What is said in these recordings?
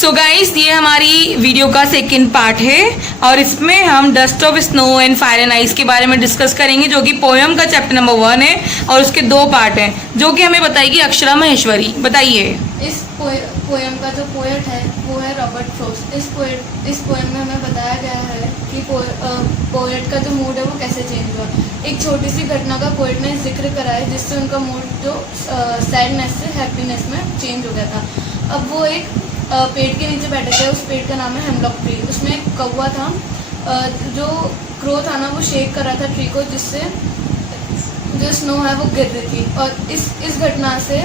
So guys, ये हमारी video का सेकंड पार्ट है और इसमें हम dust of snow and fire and ice के बारे में डिस्कस करेंगे, जो कि पोयम का चैप्टर नंबर 1 है और उसके 2 पार्ट हैं, जो कि हमें बताएगी अक्षरा महेश्वरी। बताइए। इस पोयम का जो पोएट है वो है रॉबर्ट फ्रॉस्ट। इस पोयम में हमें बताया गया है कि पोएट का जो मूड है वो कैसे चेंज हुआ। एक छोटी सी घटना का पोएट ने जिक्र करा है जिससे उनका मूड जो सैडनेस से हैप्पीनेस में चेंज हो गया था। अब वो एक पेड़ के नीचे बैठे थे। उस पेड़ का नाम है हेमलॉक ट्री। उसमें एक कौवा था, जो क्रो था ना, वो शेक कर रहा था ट्री को, जिससे जो स्नो है वो गिर रही थी। और इस घटना से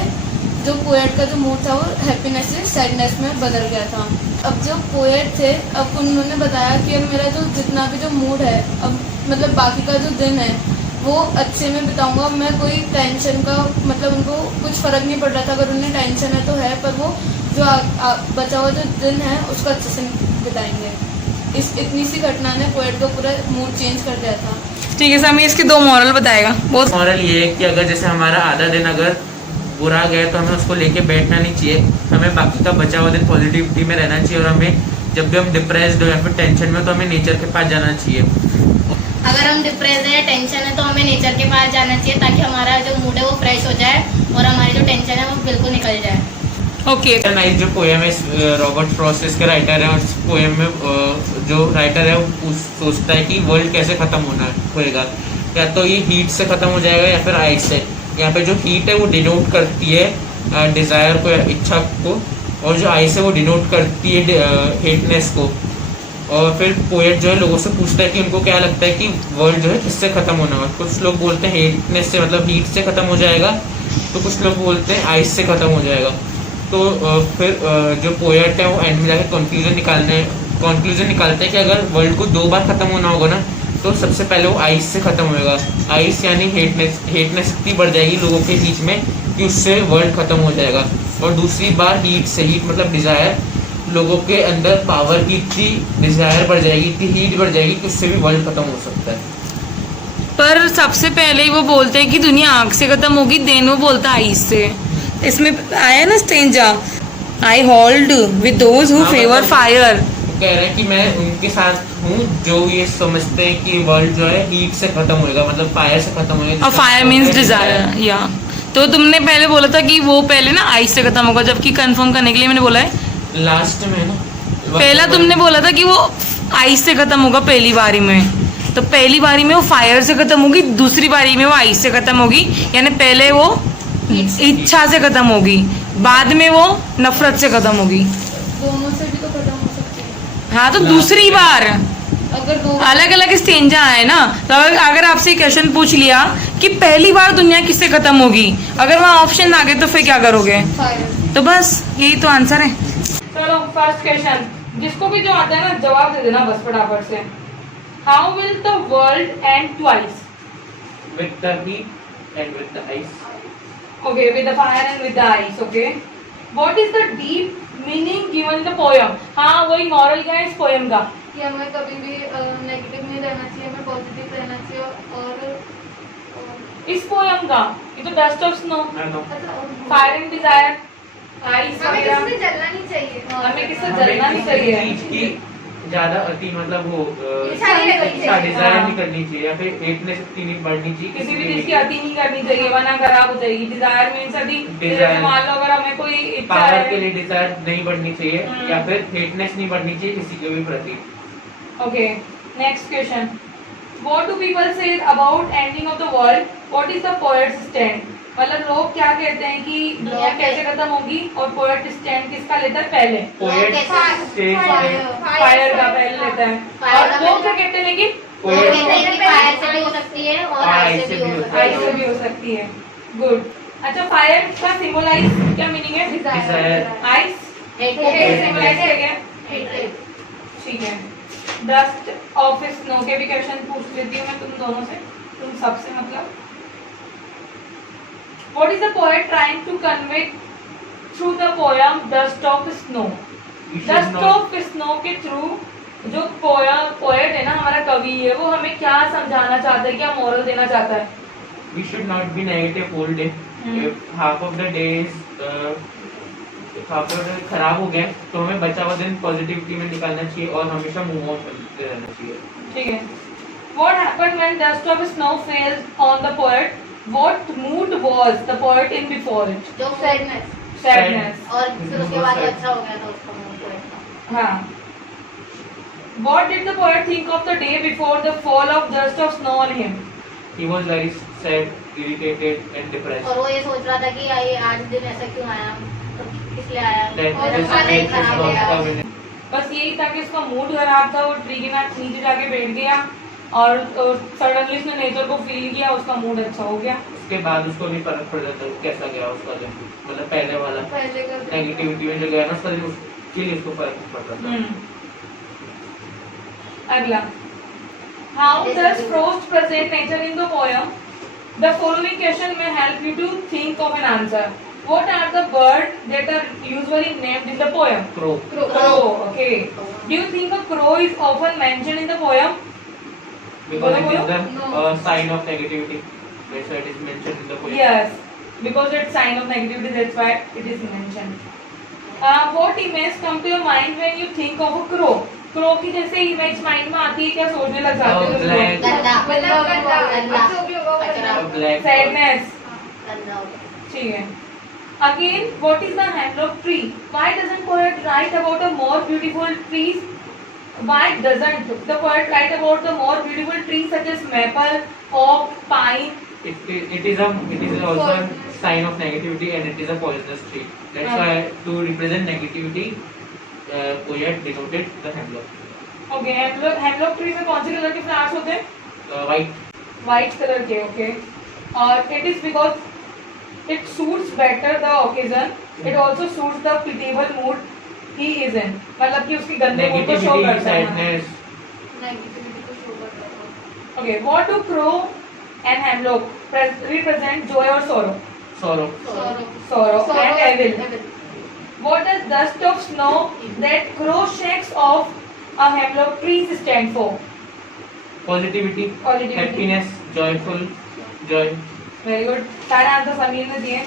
जो पोएट का जो मूड था वो हैप्पीनेस से सैडनेस में बदल गया था। अब जो पोएट थे, अब उन्होंने बताया कि अब मेरा जो जितना भी जो मूड है, अब मतलब बाकी का जो दिन है वो अच्छे में बिताऊंगा। मैं कोई टेंशन का मतलब उनको कुछ फ़र्क नहीं पड़ रहा था। अगर उन्हें टेंशन है तो है, पर वो जो बचा हुआ जो दिन है उसको अच्छे से बिताएंगे। इस इतनी सी घटना ने पोएट का पूरा मूड चेंज कर दिया था। ठीक है, सर इसके 2 मॉरल बताएगा। बहुत मॉरल ये है कि अगर जैसे हमारा आधा दिन अगर बुरा गया तो हमें उसको लेके बैठना नहीं चाहिए। हमें बाकी का बचा हुआ दिन पॉजिटिविटी में रहना चाहिए। और हमें जब भी हम डिप्रेस्ड हो या फिर टेंशन में हो तो हमें नेचर के पास जाना चाहिए। अगर हम डिप्रेस है, टेंशन है, तो हमें नेचर के पास जाना चाहिए ताकि हमारा जो मूड है वो फ्रेश हो जाए और हमारी जो टेंशन है वो बिल्कुल निकल जाए। ओके। नाइस जो पोएम है रॉबर्ट फ्रॉस्ट इसके राइटर है, और इस पोएम में जो राइटर है वो सोचता है कि वर्ल्ड कैसे ख़त्म होएगा। या तो ये हीट से ख़त्म हो जाएगा या फिर आइस से। यहाँ पे जो हीट है वो डिनोट करती है डिज़ायर को या इच्छा को, और जो आइस है वो डिनोट करती है हेटनेस को। और फिर पोएट जो है लोगों से पूछता है कि उनको क्या लगता है कि वर्ल्ड जो है किससे ख़त्म होना है। कुछ लोग बोलते हैं हेटनेस से, मतलब हीट से ख़त्म हो जाएगा, तो कुछ लोग बोलते हैं आइस से ख़त्म हो जाएगा। तो फिर जो पोएट है वो एंड में जाकर कंक्लूजन निकालते हैं कि अगर वर्ल्ड को 2 बार ख़त्म होना होगा ना, तो सबसे पहले वो आइस से ख़त्म होएगा। आइस यानी हेटनेस इतनी बढ़ जाएगी लोगों के बीच में कि उससे वर्ल्ड ख़त्म हो जाएगा। और दूसरी बार हीट से, हीट मतलब डिज़ायर, लोगों के अंदर पावर की इतनी डिज़ायर बढ़ जाएगी, इतनी हीट बढ़ जाएगी कि उससे भी वर्ल्ड ख़त्म हो सकता है। पर सबसे पहले ही वो बोलते हैं कि दुनिया आग से खत्म होगी, देन वो बोलता है आइस से। इसमें आया ना stanza, I hold with those who favour fire. कह रहे हैं कि मैं उनके साथ हूँ जो ये समझते हैं कि वर्ल्ड जो है हीट से खत्म होएगा, मतलब फायर से खत्म होएगा। और फायर मीन्स डिजायर। या तो तुमने पहले बोला था कि वो पहले ना आइस से खत्म होगा, जबकि कंफर्म करने के लिए मैंने बोला है लास्ट में ना, पहला तुमने बोला था कि वो आइस से खत्म होगा पहली बारी में। तो पहली बारी में वो फायर से खत्म होगी, दूसरी बारी में वो आइस से खत्म होगी। यानी पहले वो इच्छा से खत्म होगी, बाद में वो नफरत से खत्म होगी। दोनों से भी तो खत्म हो सकती है। हाँ, तो दूसरी बार अगर दो अलग अलग स्टेंजा है ना, तो अगर आपसे क्वेश्चन पूछ लिया कि पहली बार दुनिया किससे खत्म होगी, अगर वहाँ ऑप्शन आ गए तो फिर क्या करोगे? फायर। तो बस यही तो आंसर है। चलो फर्स्ट क्वेश्चन, जिसको भी जो आता है ना जवाब दे देना बस फटाफट से। How will the world and twice? with the heat and with the ice. Okay, with the fire and with the ice. Okay. What is the deep meaning given in the poem? हाँ, वही moral क्या है इस poem का? कि हमें कभी भी नेगेटिव नहीं रहना चाहिए, हमें पॉजिटिव रहना चाहिए। और इस पोएम का ये तो डस्ट ऑफ स्नो, अच्छा, फायर एंड डिजायर, आइस हमें वगैरह। किसी से जलना नहीं चाहिए। हमें किससे जलना नहीं चाहिए। चीज की ज्यादा अति मतलब वो इच्छा डिजायर नहीं करनी चाहिए, या फिर हेटनेस इतनी नहीं बढ़नी चाहिए। किसी भी चीज की अति नहीं करनी चाहिए, वरना खराब हो जाएगी। डिजायर मीन्स अति, जैसे मान लो अगर हमें कोई इच्छा पावर के है, लिए डिजायर नहीं बढ़नी चाहिए, या फिर हेटनेस नहीं बढ़नी चाहिए किसी के भी प्रति। Okay, next question, what do people say about ending of the world? What is the poets stand? मतलब लोग क्या कहते हैं कि दुनिया कैसे खत्म होगी, और पोएट स्टैंड किसका लेता है पहले? पोएट फायर का पहले लेता है। और लोग क्या कहते हैं लेकिन फायर से भी हो सकती है और आइस से भी हो सकती है। आइस से भी हो सकती है। गुड। अच्छा, फायर का सिंबलाइज क्या मीनिंग है? डिजायर। आइस सिंबलाइज है क्या? ठीक है। डस्ट ऑफ स्नो के भी क्वेश्चन पूछ लेती हूँ मैं तुम दोनों से, तुम सबसे मतलब। What is the poet trying to convey through the poem Dust of Snow? Dust of Snow के थ्रू जो पोएट है ना, हमारा कवि है, वो हमें क्या समझाना चाहता है, क्या मोरल देना चाहता है? We should not be negative whole day. If half of the day is अगर खराब हो गया तो हमें बचा हुआ दिन पॉजिटिविटी में निकालना चाहिए और हमेशा मूव ऑन करते रहना चाहिए. ठीक है. What happened when dust of snow fell on the poet? What mood was the poet in before it? जो सैडनेस, Sadness. और फिर उसके बाद वो अच्छा हो गया था उसका मूड पोएट का. हाँ. What did the poet think of the day before the fall of dust of snow on him? He was very sad, irritated and depressed. और वो ये सोच रहा था कि ये आज दिन ऐसा क्यों आया, तो किस लिए आया, That और this उसका दिन is खराब lost गया. the winner. बस यही था कि उसका मूड खराब था, वो ट्री के नीचे जाके बैठ गया और सडनली उसने नेचर को फील किया, उसका मूड अच्छा हो गया. उसके बाद उसको नहीं फर्क पड़ जाता कैसा गया उसका दिन, मतलब पहले वाला पहले का नेगेटिविटी में जो गया ना उसका दिन, उसके लिए उसको फर्क पड़ रहा था. अगला. How does Frost present nature in the poem? The following question may help you to think of an answer. What are the birds that are usually named in the poem? Crow. Crow. Okay. Do you think a crow is often mentioned in the poem? Because it is the No. sign of negativity. That's why it is mentioned in the poem. Yes, because it's sign of negativity. That's why it is mentioned. What image come to your mind when you think of a crow? Crow की जैसे image mind में आती है, क्या सोचने लग जाते हो? Black. गंदा, गंदा, जो भी होगा वो कचरा. Black. Sadness. गंदा हो गया. ठीक है. Again, what is the hemlock tree? Why doesn't poet write about a more beautiful trees? Why doesn't the poet write about the more beautiful trees such as maple, oak, pine? It is also a sign of negativity and it is a poisonous tree. That's why to represent negativity, poet denoted the hemlock. Okay, hemlock tree में कौन से colour के flowers होते हैं? White. White colour के. Okay. और it is because it suits better the occasion. It also suits the pitiable mood he is in. मतलब कि उसकी गंदे मूड को शो Negativity, करता है. sadness. नेगेटिविटी को शो कर रहा था. Okay, what do crow and hemlock represent? Joy or sorrow? Sorrow. Sorrow and evil. What does dust of snow that crow shakes off a hemlock tree stand for? Positivity. Positivity. Happiness. Joyful. Joy. Very good. सारे answer Sameer ने दिए.